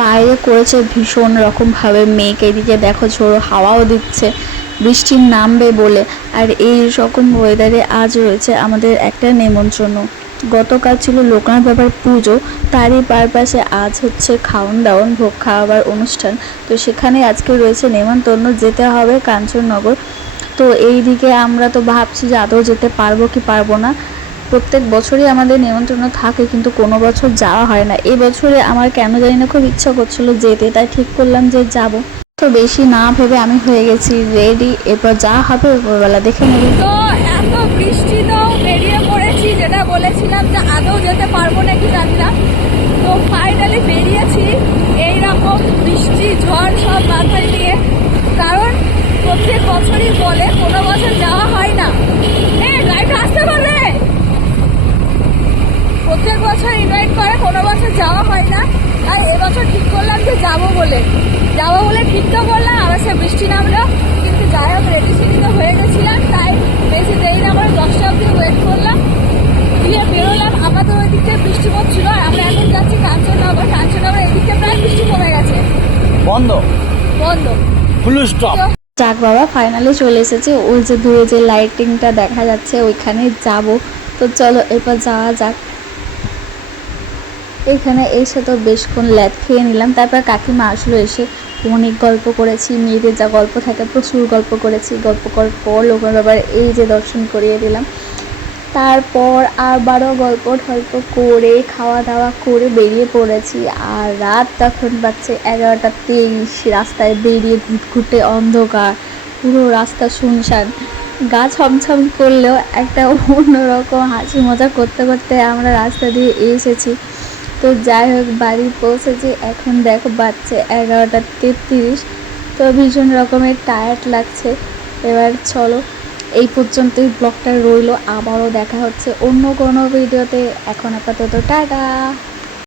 বাইরে করেছে ভীষণ রকমভাবে মেঘ, এদিকে দেখো ঝোড়ো হাওয়াও দিচ্ছে, বৃষ্টি নামবে বলে। আর এই রকম ওয়েদারে আজ রয়েছে আমাদের একটা নেমন্ত্রণ। গতকাল ছিল লোকনাথ বাবার পুজো, তারই পারপাসে আজ হচ্ছে খাওয়ান দাওয়ান, ভোগ খাওয়াবার অনুষ্ঠান। তো সেখানে আজকে রয়েছে নেমন্তন্ন, যেতে হবে কাঞ্চননগর। তো এই দিকে আমরা তো ভাবছি যে আদৌ যেতে পারবো কি পারবো না। প্রত্যেক বছরই আমাদের নেমন্ত্রণ থাকে, কিন্তু কোনো বছর যাওয়া হয় না। এই বছরে আমার কেন জানি না খুব ইচ্ছা করছিল যেতে, তাই ঠিক করলাম যে যাব। তো বেশি না ভেবে আমি হয়ে গেছি রেডি, এরপর যা হবে ওপরবেলা দেখে নেব। তো এত বৃষ্টি তো বেরিয়ে পড়েছি, যেটা বলেছিলাম যে আদৌ যেতে পারবো নাকি জানি না। তো ফাইনালি বেরিয়েছি এইরকম বৃষ্টি ঝড় সব মাথায় নিয়ে, কারণ প্রত্যেক বছরই বলে কোনো বছর যাওয়া হয় না। গাড়িটা আসতে পারবে, প্রত্যেক বছর ইনভাইট করে, কোনো বছর যাওয়া হয় না। তাই এবছর ঠিক করলাম যে যাবো বলে ঠিক তো করলাম, আবার সে বৃষ্টি নামলো। কিন্তু যাই হোক রেডি সেডি তো হয়ে গেছিলাম, তাই বেশি দেরি না করে 10টা অব্দি ওয়েট করলাম, দিয়ে বেরোলাম। আমাদের ওই দিকটা বৃষ্টি পড়ছিল, আর আমরা এখন যাচ্ছি কাঞ্চননগর এই দিকটা প্রায় বৃষ্টি কমে গেছে, বন্ধ ফুল স্টপ। যাক বাবা, ফাইনালি চলে এসেছে। ওই যে দূরে যে লাইটিংটা দেখা যাচ্ছে ওইখানে যাব। তো চলো এরপর যাওয়া যাক। এখানে এসে তো বেশক্ষণ ল্যাদ খেয়ে নিলাম, তারপর কাকিমা আসলো, এসে অনেক গল্প করেছি, মেয়েদের যা গল্প থাকে প্রচুর গল্প করেছি। গল্প করার পর লোকনাথ বাবার এই যে দর্শন করিয়ে দিলাম, তারপর আবারও গল্প টল্প করে খাওয়া দাওয়া করে বেরিয়ে পড়েছি। আর রাত তখন বাজছে 11:23, রাস্তায় বেরিয়ে ঘুটঘুটে অন্ধকার, পুরো রাস্তা শুনশান। গা ছমছম করলেও একটা অন্যরকম হাসি মজা করতে করতে আমরা রাস্তা দিয়ে এসেছি। তো যাই হোক বাড়ি পৌঁছেছি, এখন দেখো বাজছে 11:33। তো ভীষণ রকমের টায়ার্ড লাগছে। এবার চলো এই পর্যন্তই ব্লগটা রইলো, আবারও দেখা হচ্ছে অন্য কোনো ভিডিওতে। এখন আপাতত টাটা।